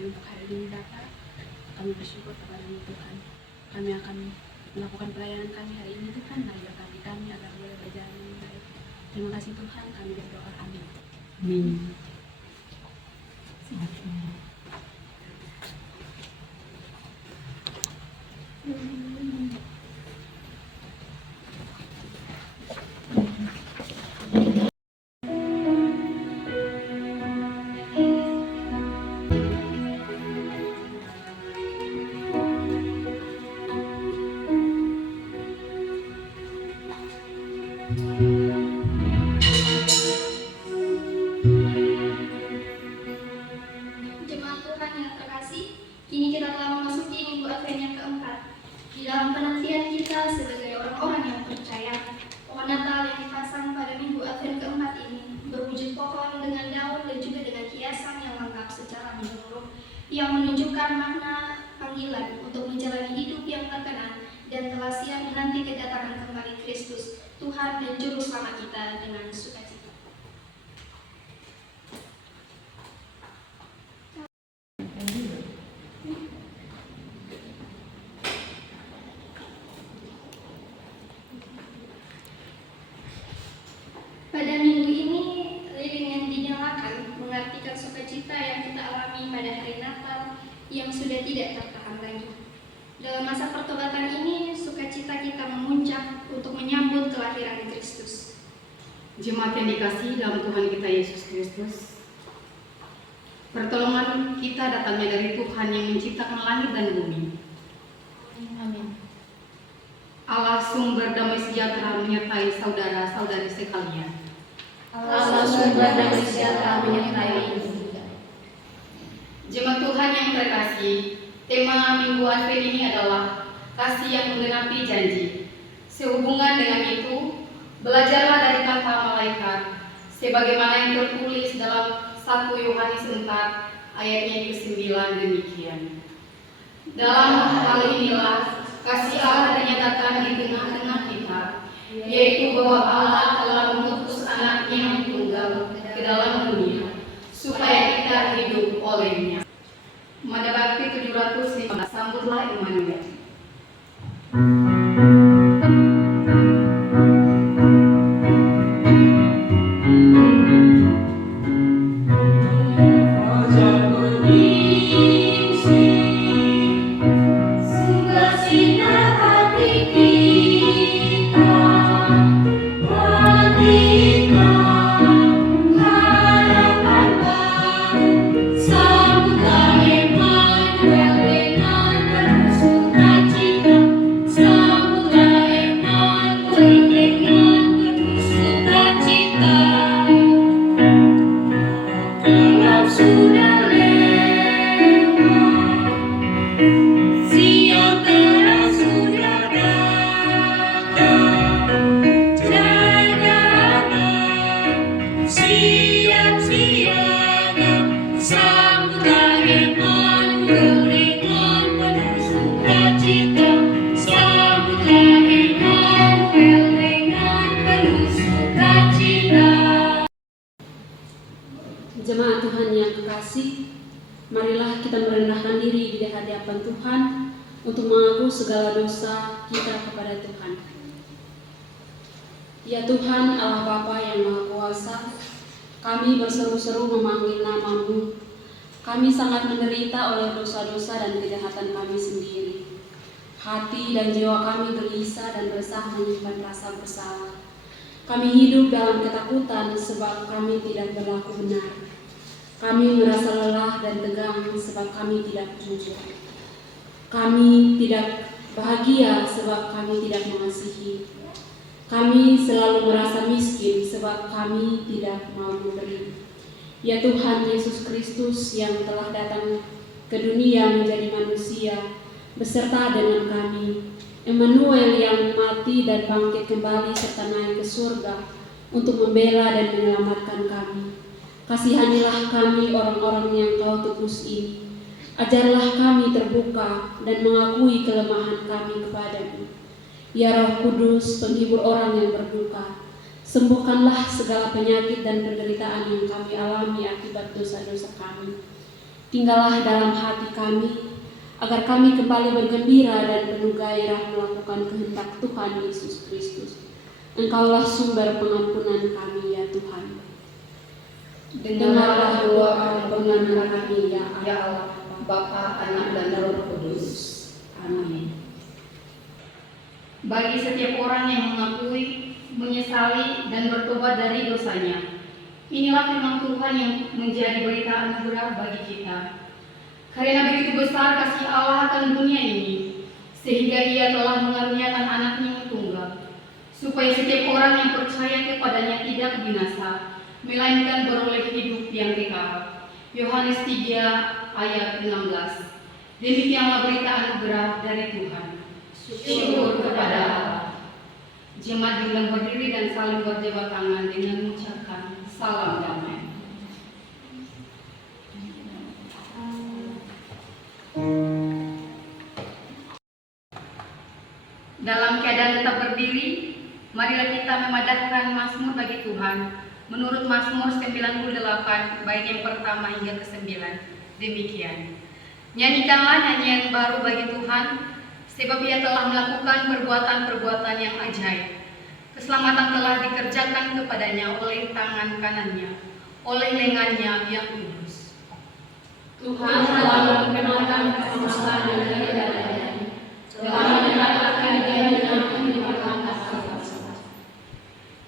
kasih untuk hari ini Bapa. Kami bersyukur kepada-Mu Tuhan. Kami akan melakukan pelayanan kami hari ini Tuhan. Mari berkati kami agar boleh berjalan dengan baik. Terima kasih Tuhan, kami berdoa. Amin. Amin. Jemaat Tuhan yang terkasih, kini kita telah memasuki minggu Advent yang keempat. Di dalam penantian kita sebagai orang-orang yang percaya, pohon Natal yang dipasang pada minggu Advent keempat ini berwujud pohon dengan daun dan juga dengan hiasan yang lengkap secara menyeluruh, yang menunjukkan makna panggilan untuk menjalani hidup yang terkenal dan telah siap menanti kedatangan kembali Kristus, Tuhan dan Juru Selamat kita dengan sukacita. Pada minggu ini, lilin yang dinyalakan mengartikan sukacita yang kita alami pada hari Natal yang sudah tidak tertahan lagi. Dalam masa pertobatan ini, sukacita kita memuncak untuk menyambut kelahiran Kristus. Jemaat yang dikasihi dalam Tuhan kita Yesus Kristus, pertolongan kita datangnya dari Tuhan yang menciptakan langit dan bumi. Amin. Allah sumber damai sejahtera menyertai saudara-saudari sekalian. Allah sumber damai sejahtera menyertai. Jemaat Tuhan yang terkasih, tema Minggu Advent ini adalah kasih yang menggenapi janji. Sehubungan dengan itu, belajarlah dari kata malaikat, sebagaimana yang tertulis dalam 1 Yohanes 4 ayatnya ke-9 demikian. Dalam hal inilah kasih Allah dinyatakan di tengah-tengah kita, yaitu bahwa Allah telah mengutus anaknya yang tunggal ke dalam dunia, supaya kita hidup olehnya. Mada Bakti 715, sambutlah Immanuel. Jemaat Tuhan yang kekasih, marilah kita merendahkan diri di hadapan Tuhan untuk mengaku segala dosa kita kepada Tuhan. Ya Tuhan Allah Bapa yang Maha Kuasa, kami berseru-seru memanggil nama-Mu. Kami sangat menderita oleh dosa-dosa dan kejahatan kami sendiri. Hati dan jiwa kami gelisah dan resah menyimpan rasa bersalah. Kami hidup dalam ketakutan sebab kami tidak berlaku benar. Kami merasa lelah dan tegang sebab kami tidak jujur. Kami tidak bahagia sebab kami tidak mengasihi. Kami selalu merasa miskin sebab kami tidak mau memberi. Ya Tuhan Yesus Kristus yang telah datang ke dunia menjadi manusia beserta dengan kami, Immanuel yang mati dan bangkit kembali serta naik ke surga untuk membela dan menyelamatkan kami. Kasihanilah kami orang-orang yang Kau tebus ini. Ajarlah kami terbuka dan mengakui kelemahan kami kepadamu. Ya Roh Kudus, penghibur orang yang berduka, sembuhkanlah segala penyakit dan penderitaan yang kami alami akibat dosa-dosa kami. Tinggallah dalam hati kami, agar kami kembali bergembira dan penuh gairah melakukan kehendak Tuhan Yesus Kristus. Engkaulah sumber pengampunan kami ya Tuhan. Dengarlah doa pengampunan kami ya Allah, Bapa, Anak, dan Roh Kudus. Amin. Bagi setiap orang yang mengakui, menyesali, dan bertobat dari dosanya, inilah firman Tuhan yang menjadi berita anugerah bagi kita. Karena begitu besar kasih Allah akan dunia ini, sehingga Ia telah mengaruniakan anaknya yang tunggal, supaya setiap orang yang percaya kepadanya tidak binasa, melainkan beroleh hidup yang kekal. Yohanes 3 ayat 16. Demikianlah berita anugerah dari Tuhan. Syukur kepada Allah. Jemaat diundang berdiri dan saling berjabat tangan dengan mengucapkan salam damai. Dalam keadaan tetap berdiri, marilah kita memadahkan mazmur bagi Tuhan menurut Mazmur 98 bait yang pertama hingga ke-9. Demikian. Nyanyikanlah nyanyian baru bagi Tuhan, sebab Ia telah melakukan perbuatan-perbuatan yang ajaib. Keselamatan telah dikerjakan kepadanya oleh tangan kanannya, oleh lengannya yang kudus. Tuhan telah memperkenalkan keselamatan dari dadanya, telah menyatakan Dia dengan menimpakan kasih.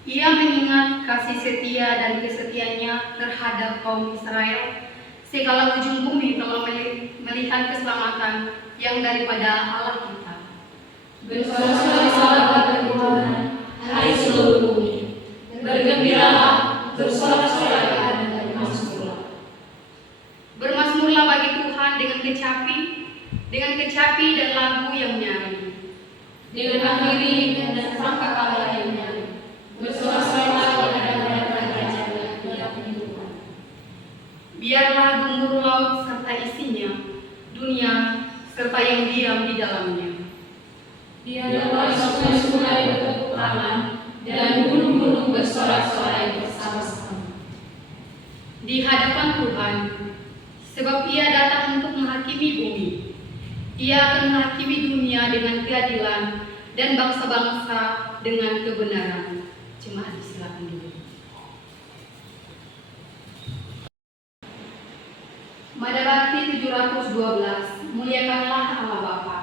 Ia mengingat kasih setia dan kesetiaannya terhadap kaum Israel. Segala ujung bumi telah melihat keselamatan yang daripada Allah kita. Bersorak-sorai bagi Tuhan, hai seluruh bumi. Bergembiralah, bersorak-sorai dan bermasmurlah. Bermasmurlah bagi Tuhan dengan kecapi dan lagu yang nyaring. Dengan akhiri dan sangkakala yang nyaring. Bersorak-sorai dan kerajaan yang Tuhan. Biarlah gemuruh laut serta isinya, dunia serta yang diam di dalamnya. Biarlah sungai-sungai bertepuk tangan dan gunung-gunung bersorak-sorai bersama-sama di hadapan Tuhan, sebab Ia datang untuk menghakimi bumi. Ia akan menghakimi dunia dengan keadilan dan bangsa-bangsa dengan kebenaran. Jemaat silakan dulu. Madabakti 712, muliakanlah Allah Bapa.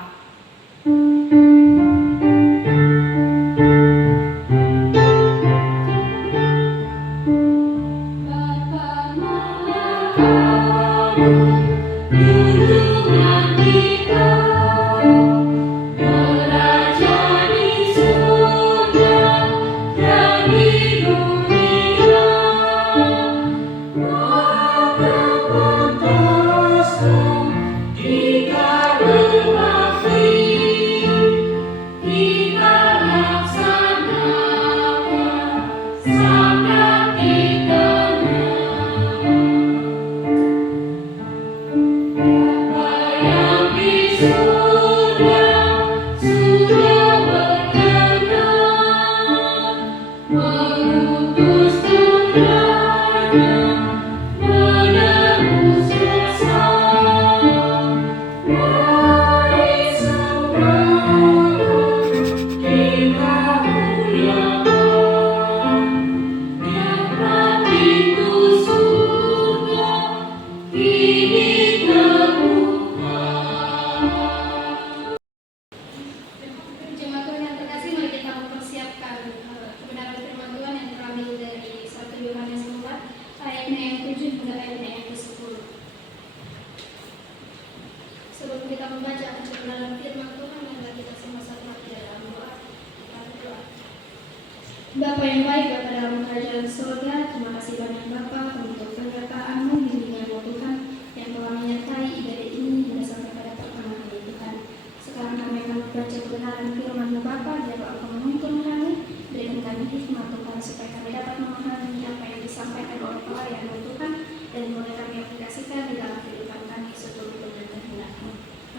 Bapa yang baik, Bapa dalam kerajaan surga, terima kasih banyak Bapa untuk penyertaan-Mu, bimbingan-Mu Tuhan yang telah menyertai ibadah ini hingga sampai pada pertengahan ini Tuhan. Sekarang kami akan membaca kebenaran firman-Mu Bapa, biarlah Engkau menuntun kami, berikan kami hikmat Tuhan supaya kami dapat memahami apa yang disampaikan oleh pelayan-Mu Tuhan dan boleh kami aplikasikan di dalam kehidupan kami seturut dengan kehendak-Mu.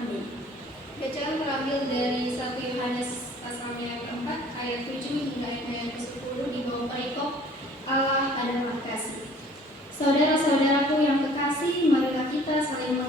Amin. Bacaan terambil dari 1 Yohanes pasalnya yang keempat ayat 7 hingga ayat yang ke-10 di bawah perikop Allah adalah kasih. Saudara-saudaraku yang kekasih, marilah kita saling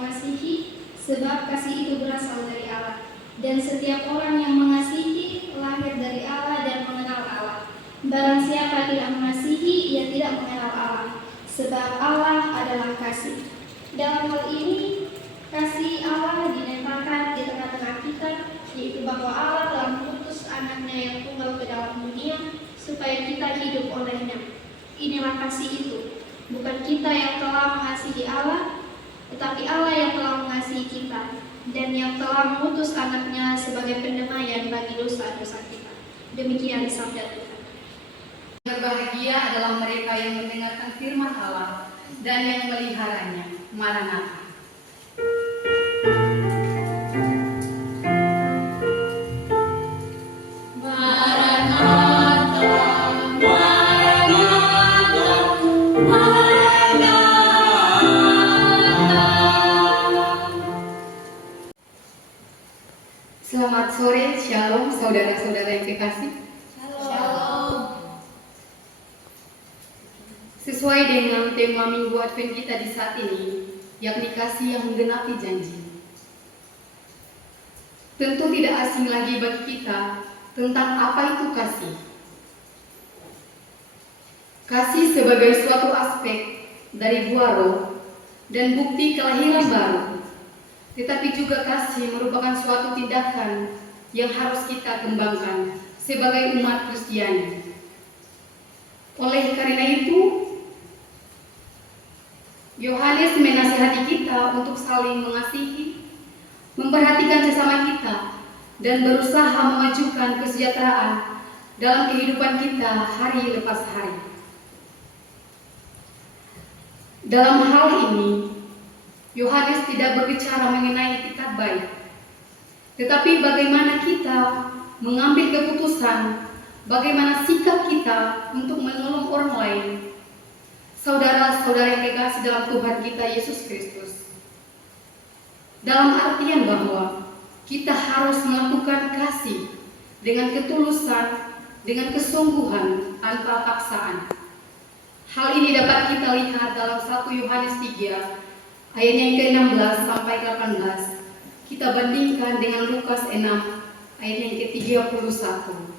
sebab Allah adalah kasih. Dalam hal ini, kasih Allah dinyatakan di tengah-tengah kita, yaitu bahwa Allah telah mengutus anaknya yang tunggal ke dalam dunia supaya kita hidup olehnya. Inilah kasih itu, bukan kita yang telah mengasihi Allah, tetapi Allah yang telah mengasihi kita dan yang telah mengutus anaknya sebagai pendamaian bagi dosa-dosa kita. Demikian sabda Tuhan. Berbahagia adalah mereka yang mendengarkan firman Allah dan yang meliharanya. Maranatha. Selamat sore, shalom saudara-saudara yang kekasih. Sesuai dengan tema Minggu Advent kita di saat ini, yakni kasih yang menggenapi janji. Tentu tidak asing lagi bagi kita tentang apa itu kasih. Kasih sebagai suatu aspek dari buah roh dan bukti kelahiran baru. Tetapi juga kasih merupakan suatu tindakan yang harus kita kembangkan sebagai umat Kristiani. Oleh karena itu, Yohanes menasihati kita untuk saling mengasihi, memperhatikan sesama kita, dan berusaha memajukan kesejahteraan dalam kehidupan kita hari lepas hari. Dalam hal ini, Yohanes tidak berbicara mengenai etikat baik, tetapi bagaimana kita mengambil keputusan, bagaimana sikap kita untuk menolong orang lain, saudara-saudara yang kekasih dalam Tuhan kita Yesus Kristus. Dalam artian bahwa kita harus melakukan kasih dengan ketulusan, dengan kesungguhan, tanpa paksaan. Hal ini dapat kita lihat dalam 1 Yohanes 3 ayatnya yang ke-16 sampai 18. Kita bandingkan dengan Lukas 6 ayatnya yang ke-31.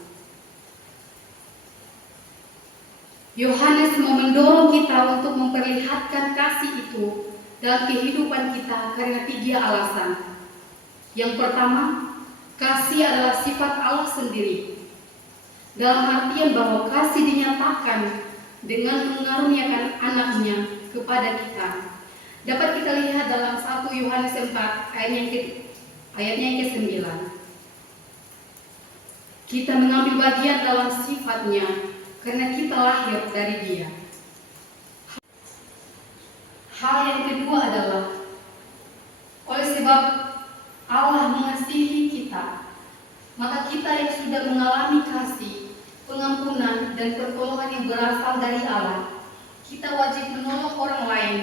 Yohanes mau mendorong kita untuk memperlihatkan kasih itu dalam kehidupan kita karena 3 alasan. Yang pertama, kasih adalah sifat Allah sendiri. Dalam artian bahwa kasih dinyatakan dengan mengaruniakan anaknya kepada kita. Dapat kita lihat dalam 1 Yohanes 4 ayatnya yang ke-9. Kita mengambil bagian dalam sifatnya karena kita lahir dari Dia. Hal yang kedua adalah oleh sebab Allah mengasihi kita, maka kita yang sudah mengalami kasih, pengampunan dan pertolongan yang berasal dari Allah, kita wajib menolong orang lain.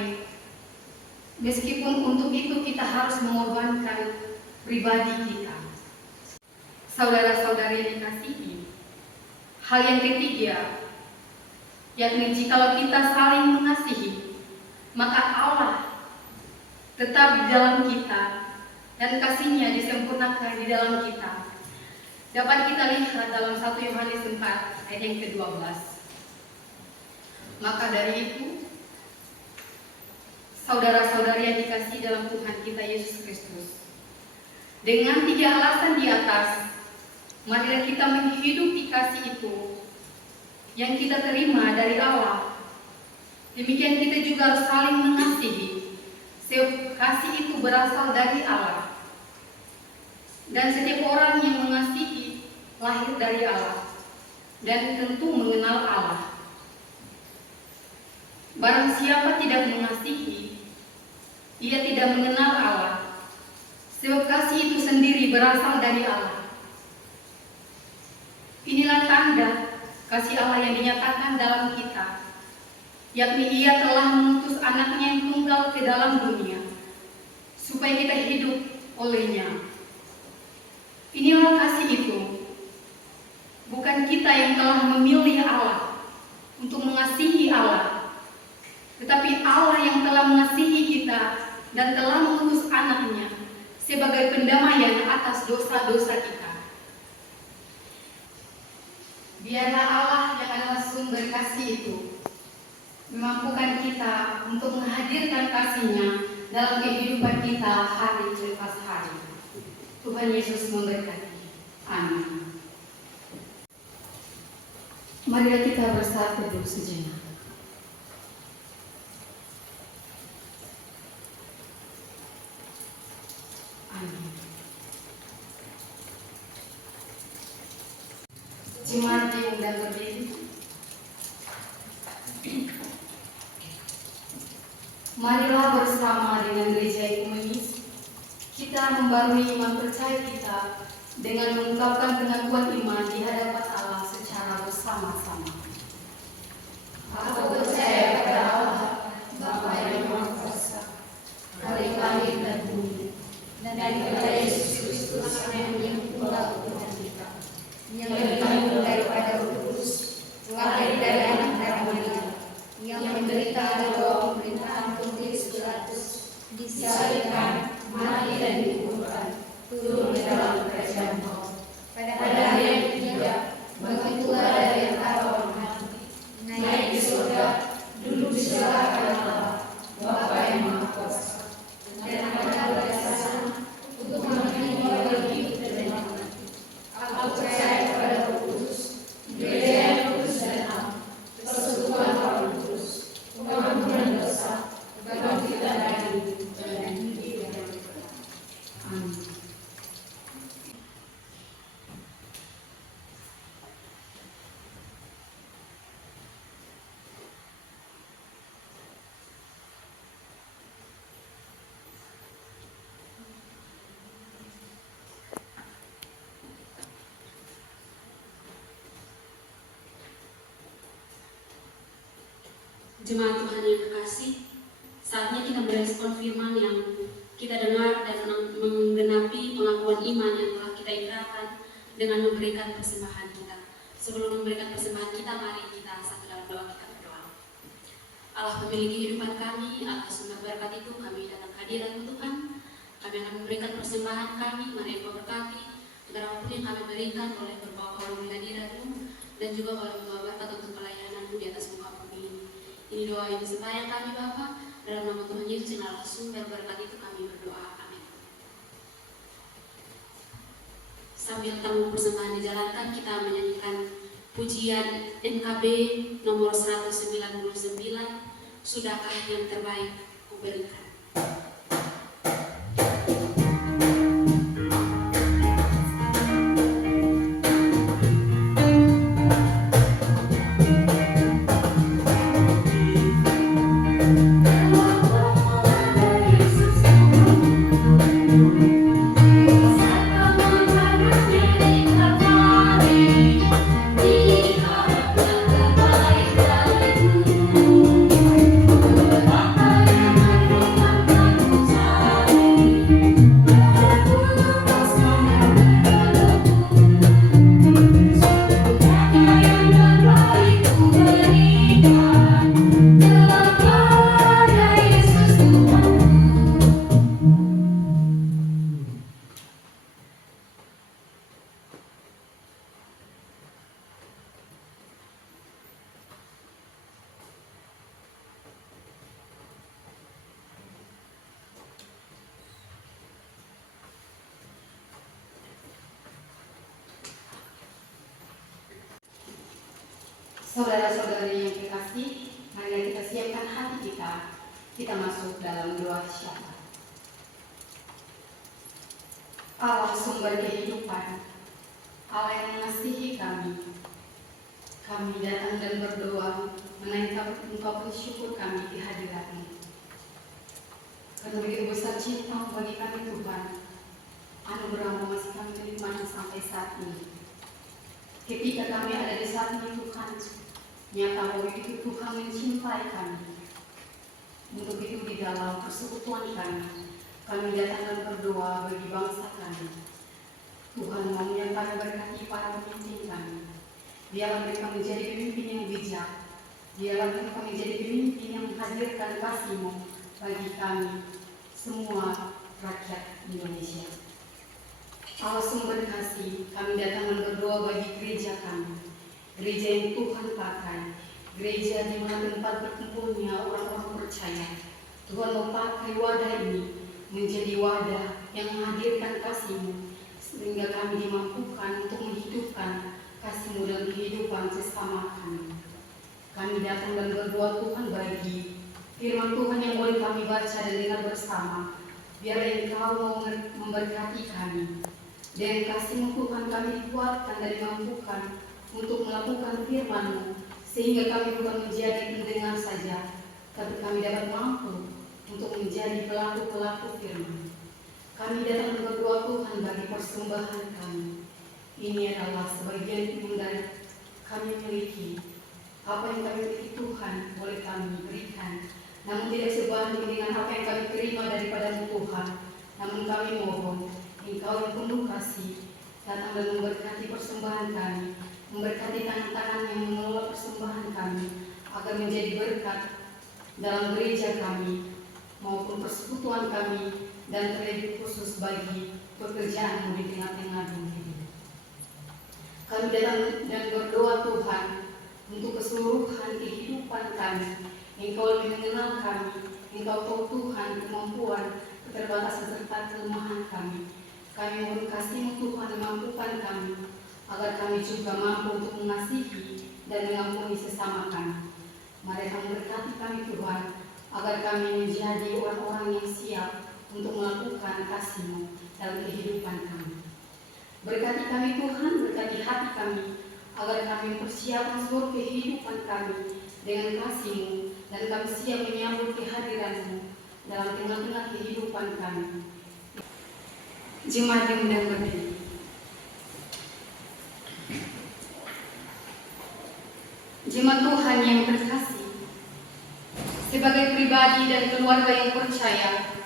Meskipun untuk itu kita harus mengorbankan pribadi kita. Saudara-saudari yang dikasihi, hal yang ketiga, yakni jikalau kita saling mengasihi, maka Allah tetap di dalam kita dan kasih-Nya disempurnakan di dalam kita. Dapat kita lihat dalam 1 Yohanes 4 ayat yang ke-12. Maka dari itu, saudara-saudari yang dikasihi dalam Tuhan kita Yesus Kristus, dengan 3 alasan di atas, marilah kita menghidupi kasih itu yang kita terima dari Allah. Demikian kita juga harus saling mengasihi, sebab kasih itu berasal dari Allah. Dan setiap orang yang mengasihi lahir dari Allah dan tentu mengenal Allah. Barang siapa tidak mengasihi, ia tidak mengenal Allah, sebab kasih itu sendiri berasal dari Allah. Inilah tanda kasih Allah yang dinyatakan dalam kita, yakni Ia telah mengutus anaknya yang tunggal ke dalam dunia, supaya kita hidup olehnya. Inilah kasih itu. Bukan kita yang telah memilih Allah untuk mengasihi Allah, tetapi Allah yang telah mengasihi kita dan telah mengutus anaknya sebagai pendamaian atas dosa-dosa kita. Biarlah Allah yang adalah sumber kasih itu memampukan kita untuk menghadirkan kasih-Nya dalam kehidupan kita hari lepas hari. Tuhan Yesus memberkati. Amin. Marilah kita bersatu teduh sejenak. Amin. Jemaat diundang berdiri. Marilah bersama dengan gereja ekumenis kita membarui iman percaya kita dengan mengungkapkan pengakuan iman di hadapan Allah secara bersama-sama. Aku percaya pada Allah, Bapa yang Maha Kuasa, Khalik langit dan bumi, dan kepada Yesus Kristus yang tunggal Tuhan kita, yang dikandung daripada Roh Kudus, lahir dari anak darah Maria, yang menderita di bawah pemerintahan Pontius Pilatus, disalibkan, mati dan dikuburkan, turun ke dalam kerajaan maut. Pada hari yang ketiga, bangkit pula dari antara orang mati, naik ke surga, duduk di sebelah kanan Allah, Bapa yang Maha Kuasa, dan akan kembali ke sana untuk menghakimi orang hidup dan orang mati. Aku percaya kepada Roh Kudus, gereja yang kudus dan am, persekutuan orang kudus, pengampunan dosa, kebangkitan dari hidup dan hidup yang kekal. Amin. Jemaat Tuhan yang kekasih, saatnya kita merespon firman yang kita dengar dan menggenapi pengakuan iman yang telah kita ikrarkan dengan memberikan persembahan kita. Sebelum memberikan persembahan kita, mari kita satu dalam doa kita berdoa. Allah pemilik kehidupan kami, atas sumber berkat itu kami datang hadirat Tuhan. Kami akan memberikan persembahan kami, mari Engkau berkati agar apapun yang kami berikan oleh berbau harum hadirat-Mu dan juga oleh membawa berkat untuk pelayanan-Mu di atas muka bumi ini. Ini doa yang sembahyang kami Bapa, dalam nama Tuhan Yesus yang adalah sumber berkat itu kami berdoa. Amin. Sambil tamu persembahan dijalankan, kita menyanyikan pujian NKB nomor 199, Sudahkah yang terbaik kuberikan. Saudara-saudari yang kekasih, mari kita siapkan hati kita. Kita masuk dalam doa syafaat. Allah sumber kehidupan, Allah yang mengasihi kami. Kami datang dan berdoa menaikkan Engkau bersyukur kami di hadirat-Mu. Karena begitu besar cinta bagi kami Tuhan, anugerah-Mu masih kami nikmati sampai saat ini. Ketika kami ada di saat ini Tuhan, nyata bahwa itu Tuhan mencintai kami. Untuk itu di dalam persekutuan kami datang dan berdoa bagi bangsa kami. Tuhan mau menyertai berkati para pemimpin kami. Biarlah mereka menjadi pemimpin yang bijak. Biarlah mereka menjadi pemimpin yang menghadirkan kasih-Mu bagi kami, semua rakyat Indonesia. Allah sumber kasih, kami datang dan berdoa bagi gereja kami. Gereja yang Tuhan pakai, gereja di mana tempat berkumpulnya orang-orang percaya. Tuhan mau pakai wadah ini menjadi wadah yang menghadirkan kasih-Mu, sehingga kami dimampukan untuk menghidupkan kasih-Mu dalam kehidupan sesama kami. Kami datang dan berdoa Tuhan bagi firman Tuhan yang boleh kami baca dan dengar bersama. Biar Engkau mau memberkati kami. Dengan kasih-Mu Tuhan kami dikuatkan dan dimampukan untuk melakukan firman-Mu, sehingga kami bukan menjadi pendengar saja, tapi kami dapat mampu untuk menjadi pelaku-pelaku firman. Kami datang berdoa Tuhan bagi persembahan kami. Ini adalah sebagian yang kami miliki. Apa yang kami miliki Tuhan boleh kami berikan, namun tidak sebanding dengan apa yang kami terima daripada Tuhan. Namun kami mohon Engkau yang penuh kasih datang dan memberkati persembahan kami, memberkati tangan-tangan yang mengelola persembahan kami, agar menjadi berkat dalam gereja kami maupun persekutuan kami, dan terlebih khusus bagi pekerjaan di tengah-tengah dunia. Kami datang dan berdoa Tuhan untuk keseluruhan kehidupan kami. Engkau lebih mengenal kami, Engkau tahu Tuhan kemampuan, keterbatasan serta kelemahan kami. Kami mohon kasih-Mu Tuhan memampukan kami, agar kami juga mampu untuk mengasihi dan mengampuni sesama kami. Mari Kau berkati kami Tuhan, agar kami menjadi orang-orang yang siap untuk melakukan kasih-Mu dalam kehidupan kami. Berkati kami Tuhan, berkati hati kami, agar kami mempersiapkan seluruh kehidupan kami dengan kasih-Mu, dan kami siap menyambut kehadiran-Mu dalam tengah-tengah kehidupan kami. Jemaat yang berdiri. Jemaat Tuhan yang terkasih, sebagai pribadi dan keluarga yang percaya,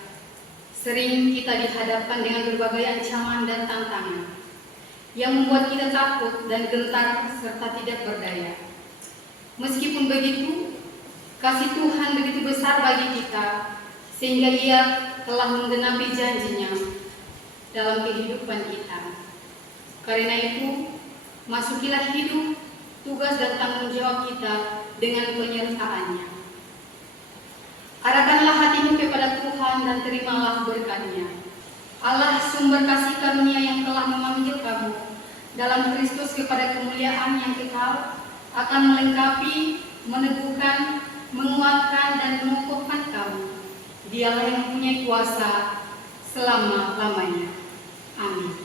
sering kita dihadapkan dengan berbagai ancaman dan tantangan yang membuat kita takut dan gentar serta tidak berdaya. Meskipun begitu, kasih Tuhan begitu besar bagi kita, sehingga Ia telah menggenapi janji-Nya dalam kehidupan kita. Karena itu, masukilah hidup, tugas dan tanggung jawab kita dengan penyertaan-Nya. Arahkanlah hatimu kepada Tuhan dan terimalah berkat-Nya. Allah sumber kasih karunia yang telah memanggil kamu dalam Kristus kepada kemuliaan yang kekal, akan melengkapi, meneguhkan, menguatkan dan mengukuhkan kamu. Dialah yang mempunyai kuasa selama-lamanya. Amin.